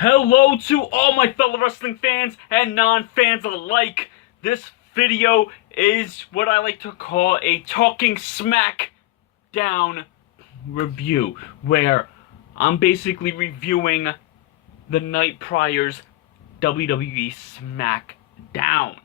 Hello to all my fellow wrestling fans and non-fans alike. This video is what I like to call a Talking Smackdown review, where I'm basically reviewing the night prior's WWE Smackdown.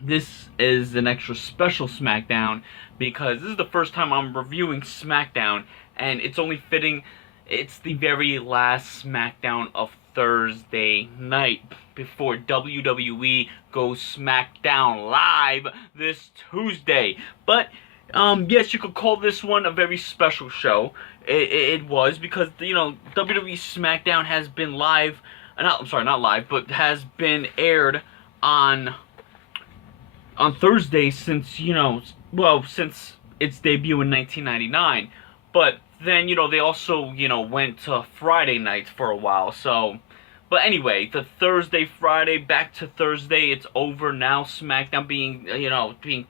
This is an extra special Smackdown because this is the first time I'm reviewing Smackdown, and it's only fitting. It's the very last Smackdown of Thursday night before WWE goes Smackdown live this Tuesday. But yes, you could call this one a very special show. It was because, you know, WWE Smackdown has been live. Not live, but has been aired on Thursday since, you know, well, since its debut in 1999. But then, you know, they also, you know, went to Friday nights for a while, so. But anyway, the Thursday, Friday, back to Thursday, it's over now. SmackDown being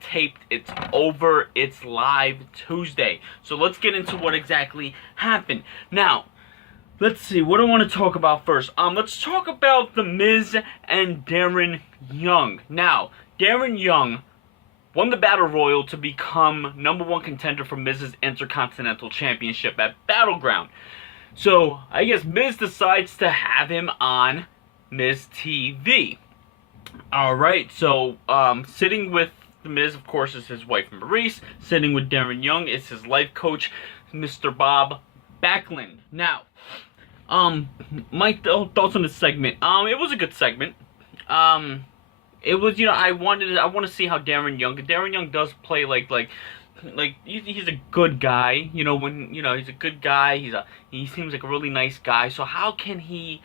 taped, it's over. It's live Tuesday. So let's get into what exactly happened. Now, let's see, what do I want to talk about first? Let's talk about The Miz and Darren Young. Now, Darren Young won the Battle Royal to become #1 contender for Miz's Intercontinental Championship at Battleground. So, I guess Miz decides to have him on Miz TV. Alright, so, sitting with The Miz, of course, is his wife Maurice. Sitting with Darren Young is his life coach, Mr. Bob Backlund. Now, my thoughts on this segment. It was a good segment. It was, you know, I want to see how Darren Young does play like he's a good guy, you know, when, you know, he's a good guy, he seems like a really nice guy, so how can he,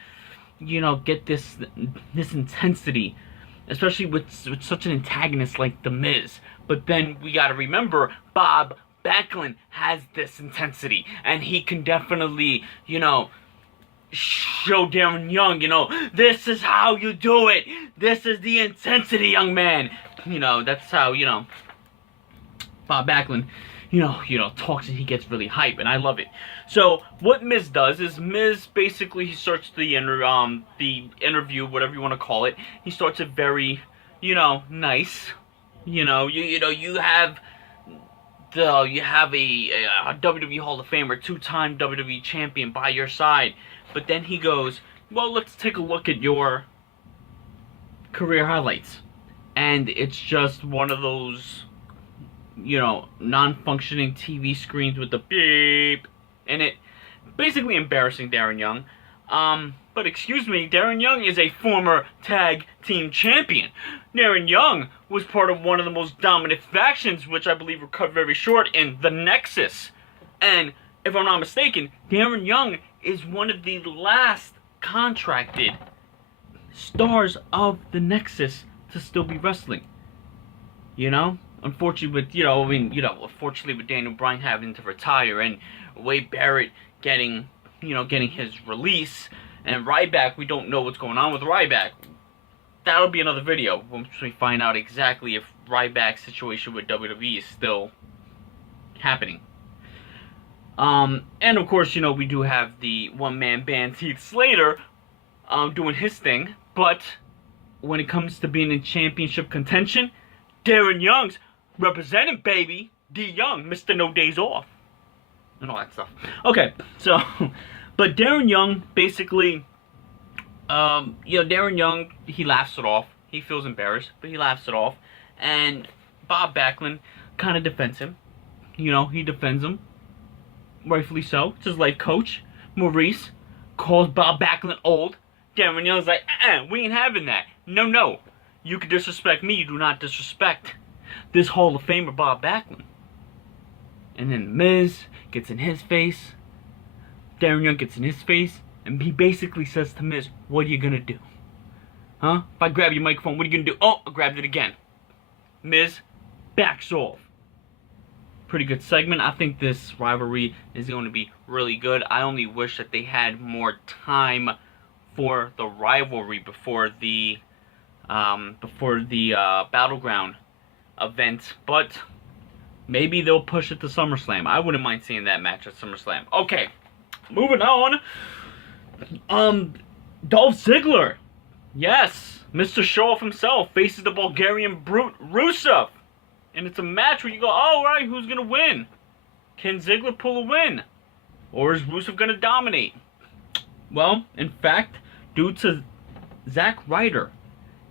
you know, get this intensity, especially with such an antagonist like The Miz? But then we gotta remember, Bob Backlund has this intensity, and he can definitely, you know, show Darren Young, you know, this is how you do it. This is the intensity, young man. You know, that's how, you know, Bob Backlund, you know, talks, and he gets really hype, and I love it. So what Miz does is Miz basically, he starts the interview, whatever you want to call it. He starts it very, you know, nice. You know, you have a WWE Hall of Famer, 2-time WWE champion by your side. But then he goes, well, let's take a look at your career highlights. And it's just one of those, you know, non-functioning TV screens with the beep in it. Basically embarrassing Darren Young. But excuse me, Darren Young is a former tag team champion. Darren Young was part of one of the most dominant factions, which I believe were cut very short, in the Nexus. And if I'm not mistaken, Darren Young is one of the last contracted stars of the Nexus to still be wrestling. You know? Unfortunately with, unfortunately with Daniel Bryan having to retire, and Wade Barrett getting his release, and Ryback, we don't know what's going on with Ryback. That'll be another video once we find out exactly if Ryback's situation with WWE is still happening. And of course, you know, we do have the one-man band Heath Slater doing his thing, but when it comes to being in championship contention, Darren Young's representing, baby. D. Young, Mr. No Days Off, and all that stuff. Okay, so, but Darren Young, basically, Darren Young, he laughs it off. He feels embarrassed, but he laughs it off. And Bob Backlund kind of defends him. You know, he defends him. Rightfully so. It's his life coach. Maurice calls Bob Backlund old. Darren Young's like, we ain't having that. No. You can disrespect me, you do not disrespect this Hall of Famer, Bob Backlund. And then Miz gets in his face. Darren Young gets in his face. And he basically says to Miz, what are you gonna do? Huh? If I grab your microphone, what are you gonna do? Oh, I grabbed it again. Miz backs off. Pretty good segment. I think this rivalry is going to be really good. I only wish that they had more time for the rivalry before the Battleground event, but maybe they'll push it to SummerSlam. I wouldn't mind seeing that match at SummerSlam. Okay, moving on. Dolph Ziggler, yes, Mr. Show-Off himself, faces the Bulgarian brute Rusev. And it's a match where you go, oh, right, who's going to win? Can Ziggler pull a win? Or is Rusev going to dominate? Well, in fact, due to Zack Ryder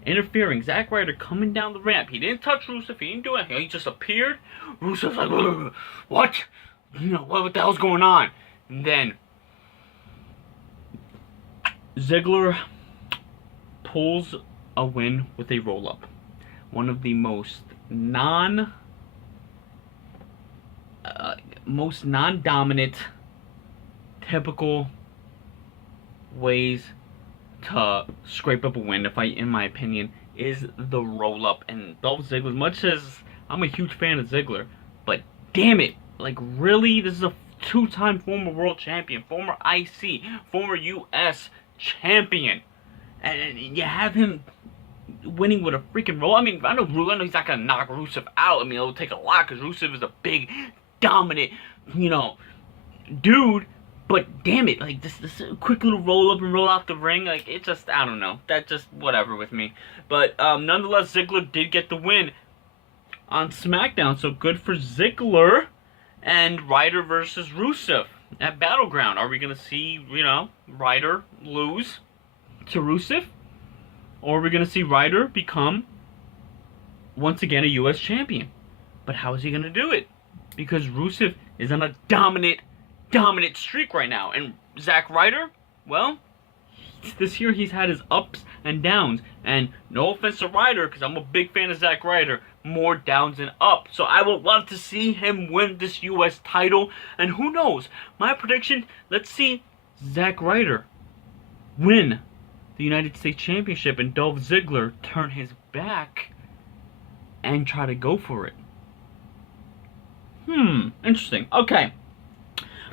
interfering, Zack Ryder coming down the ramp, he didn't touch Rusev, he didn't do anything, he just appeared. Rusev's like, what? You know, what the hell's going on? And then Ziggler pulls a win with a roll-up. One of the most non-dominant, typical ways to scrape up a win, in my opinion, is the roll-up. And Dolph Ziggler, as much as I'm a huge fan of Ziggler, but damn it, like really, this is a two-time former world champion, former IC, former US champion, and you have him winning with a freaking roll. I mean, I know he's not gonna knock Rusev out. I mean, it'll take a lot because Rusev is a big, dominant, dude. But damn it, like this quick little roll up and roll out the ring, like it just, I don't know, that just whatever with me. But nonetheless, Ziggler did get the win on Smackdown, so good for Ziggler. And Ryder versus Rusev at Battleground. Are we gonna see, Ryder lose to Rusev? Or are we going to see Ryder become, once again, a U.S. champion? But how is he going to do it? Because Rusev is on a dominant streak right now. And Zack Ryder, well, this year he's had his ups and downs. And no offense to Ryder, because I'm a big fan of Zack Ryder, more downs than up. So I would love to see him win this U.S. title. And who knows? My prediction, let's see Zack Ryder win the United States Championship and Dolph Ziggler turn his back and try to go for it. Interesting. Okay.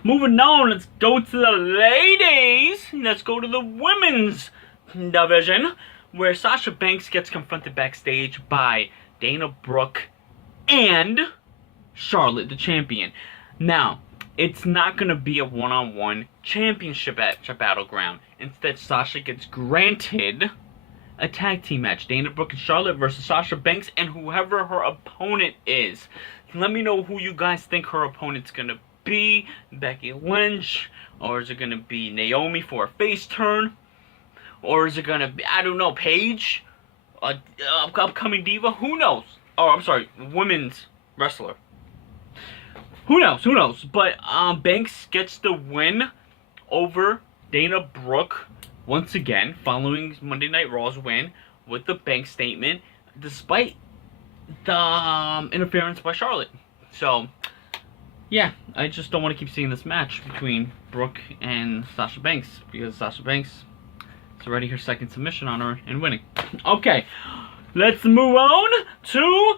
Moving on, let's go to the ladies. Let's go to the women's division, where Sasha Banks gets confronted backstage by Dana Brooke and Charlotte, the champion. Now, it's not going to be a one-on-one championship match at Battleground. Instead, Sasha gets granted a tag team match. Dana Brooke and Charlotte versus Sasha Banks and whoever her opponent is. Let me know who you guys think her opponent's going to be. Becky Lynch? Or is it going to be Naomi for a face turn? Or is it going to be, I don't know, Paige? Upcoming diva? Who knows? Oh, I'm sorry, women's wrestler. Who knows? But Banks gets the win over Dana Brooke once again, following Monday Night Raw's win with the Banks statement, despite the interference by Charlotte. So, yeah, I just don't want to keep seeing this match between Brooke and Sasha Banks, because Sasha Banks is already her second submission on her and winning. Okay, let's move on to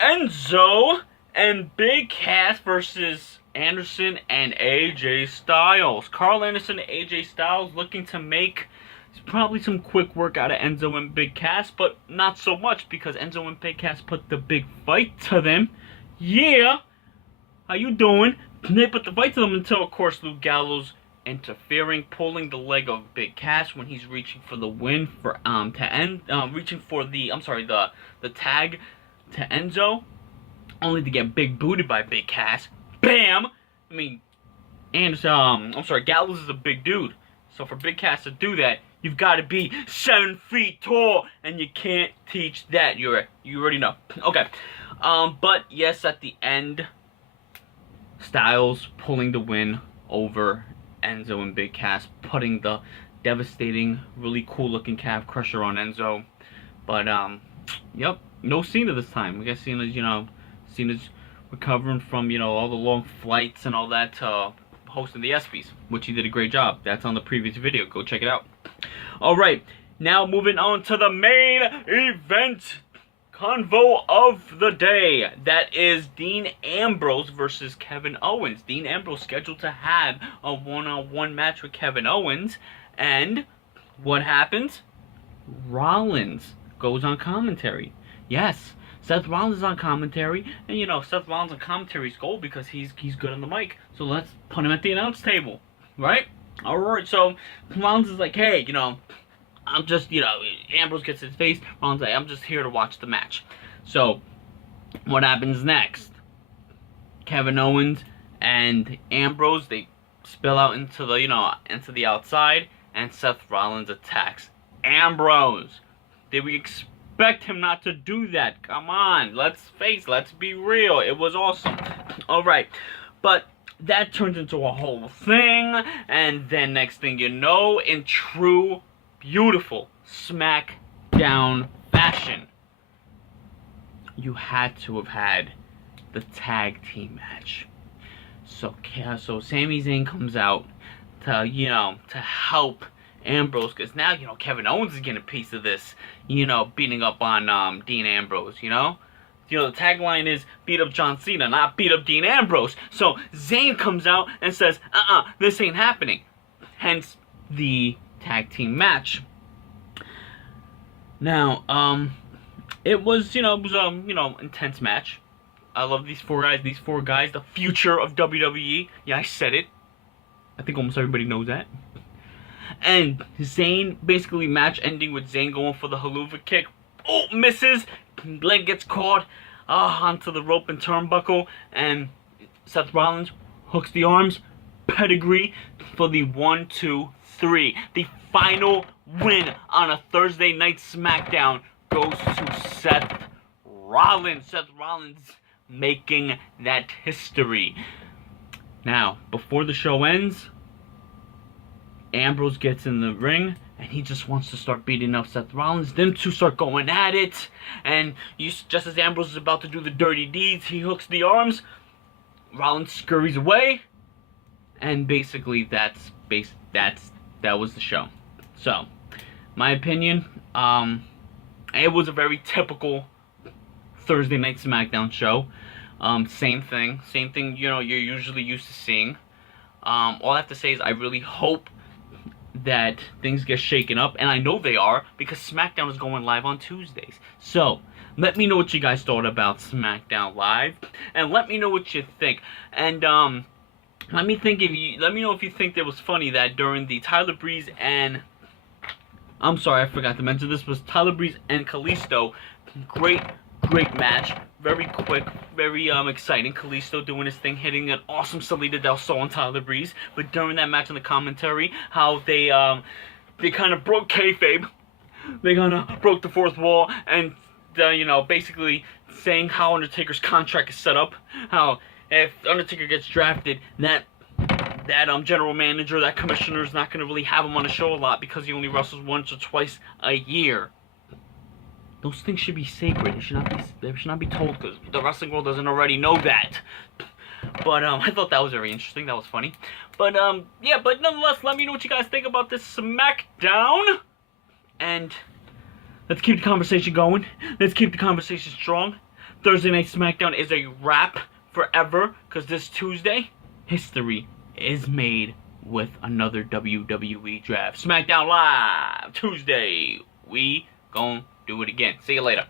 Enzo and Big Cass versus Anderson and AJ Styles. Carl Anderson and AJ Styles looking to make probably some quick work out of Enzo and Big Cass, but not so much because Enzo and Big Cass put the big fight to them. Yeah, how you doing? They put the fight to them until, of course, Luke Gallows interfering, pulling the leg of Big Cass when he's reaching for the win for reaching for the tag to Enzo, only to get big booted by Big Cass. Bam! I mean, Gallows is a big dude. So for Big Cass to do that, you've got to be 7 feet tall, and you can't teach that. You already know. Okay. But yes, at the end, Styles pulling the win over Enzo and Big Cass, putting the devastating, really cool looking calf crusher on Enzo. But yep, no Cena this time. We got Cena's recovering from, all the long flights and all that to hosting the ESPYs, which he did a great job. That's on the previous video. Go check it out. Alright, now moving on to the main event convo of the day. That is Dean Ambrose versus Kevin Owens. Dean Ambrose scheduled to have a one-on-one match with Kevin Owens. And what happens? Rollins goes on commentary. Yes, Seth Rollins is on commentary, and Seth Rollins on commentary is gold because he's good on the mic. So let's put him at the announce table, right? Alright, so Rollins is like, hey, I'm just, Ambrose gets his face. Rollins like, I'm just here to watch the match. So, what happens next? Kevin Owens and Ambrose, they spill out into the, into the outside, and Seth Rollins attacks Ambrose. Did we expect him not to do that? Come on, let's be real. It was awesome. Alright, but that turns into a whole thing, and then next thing you know, in true, beautiful Smackdown fashion, you had to have had the tag team match. So Sami Zayn comes out to help Ambrose, because now, Kevin Owens is getting a piece of this, beating up on Dean Ambrose, the tagline is beat up John Cena, not beat up Dean Ambrose. So Zayn comes out and says, this ain't happening. Hence the tag team match. Now, it was, intense match. I love these four guys, the future of WWE. Yeah, I said it. I think almost everybody knows that. And Zayn, basically match ending with Zayn going for the haluva kick. Oh, misses. Leg gets caught onto the rope and turnbuckle. And Seth Rollins hooks the arms. Pedigree for the 1, 2, 3. The final win on a Thursday night SmackDown goes to Seth Rollins. Seth Rollins making that history. Now, before the show ends, Ambrose gets in the ring, and he just wants to start beating up Seth Rollins. Them two start going at it, and just as Ambrose is about to do the dirty deeds, he hooks the arms. Rollins scurries away, and basically that was the show. So, my opinion, it was a very typical Thursday night SmackDown show. Same thing, you're usually used to seeing. All I have to say is I really hope that things get shaken up, and I know they are, because SmackDown is going live on Tuesdays. So, let me know what you guys thought about SmackDown Live, and let me know what you think. And let me know if you think it was funny that during the Tyler Breeze and I'm sorry, I forgot to mention this was Tyler Breeze and Kalisto. Great match. Very quick, very exciting. Kalisto doing his thing, hitting an awesome Salida Del Sol on Tyler Breeze. But during that match in the commentary, how they kind of broke kayfabe. They kind of broke the fourth wall, and basically saying how Undertaker's contract is set up. How if Undertaker gets drafted, that general manager, that commissioner is not going to really have him on the show a lot because he only wrestles once or twice a year. Those things should be sacred. They should not be told, because the wrestling world doesn't already know that. But I thought that was very interesting. That was funny. But yeah. But nonetheless, let me know what you guys think about this SmackDown. And let's keep the conversation going. Let's keep the conversation strong. Thursday night SmackDown is a wrap forever, because this Tuesday, history is made with another WWE draft. SmackDown Live Tuesday. We gon' do it again. See you later.